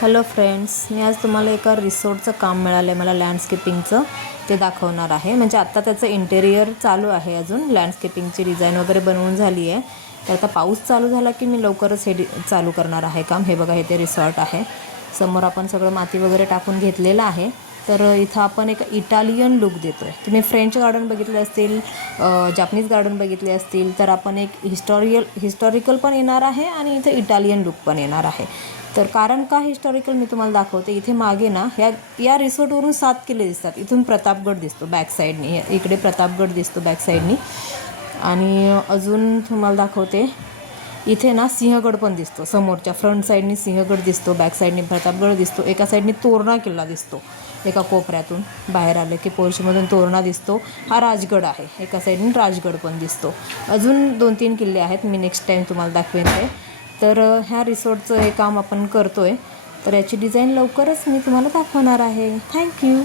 Hello friends, मी आज तुम्हाला एका रिसॉर्टचं काम मिळालं आहे मला लँडस्केपिंगचं, ते दाखवणार आहे. म्हणजे आत्ता त्याचं इंटेरियर चालू आहे, अजून लँडस्केपिंगची डिझाईन वगैरे बनवून झाली आहे. तर आता पाऊस चालू झाला की मी लवकरच हे चालू करणार आहे काम. हे बघा, हे ते रिसॉर्ट आहे. समोर आपण सगळं माती वगैरे टाकून घेतलेलं आहे. तर इथं आपण एक इटालियन लुक देतो आहे. तुम्ही फ्रेंच गार्डन बघितले असतील, जापनीज गार्डन बघितले असतील, तर आपण एक हिस्टॉरिकल पण येणार आहे आणि इथं इटालियन लुक पण येणार आहे. तर कारण का हिस्टॉरिकल मी तुम्हाला दाखवते. इथे मागे ना या रिसॉर्टवरून 7 किल्ले दिसतात. इथून प्रतापगड दिसतो बॅक साईडनी, इकडे प्रतापगड दिसतो बॅक साईडनी. आणि अजून तुम्हाला दाखवते, इथे ना सिंहगड पण दिसतो. समोरच्या फ्रंट साईडनी सिंहगड दिसतो, बॅक साईडनी प्रतापगड दिसतो, एका साईडनी तोरणा किल्ला दिसतो. एका कोपऱ्यातून बाहेर आलं की पोर्शमधून तोरणा दिसतो. हा राजगड आहे, एका साईडनी राजगड पण दिसतो. अजून 2-3 किल्ले आहेत, मी नेक्स्ट टाईम तुम्हाला दाखवेन ते. तर ह्या रिसॉर्टचं हे काम आपण करतो आहे. तर याची डिझाईन लवकरच मी तुम्हाला दाखवणार आहे. थँक्यू.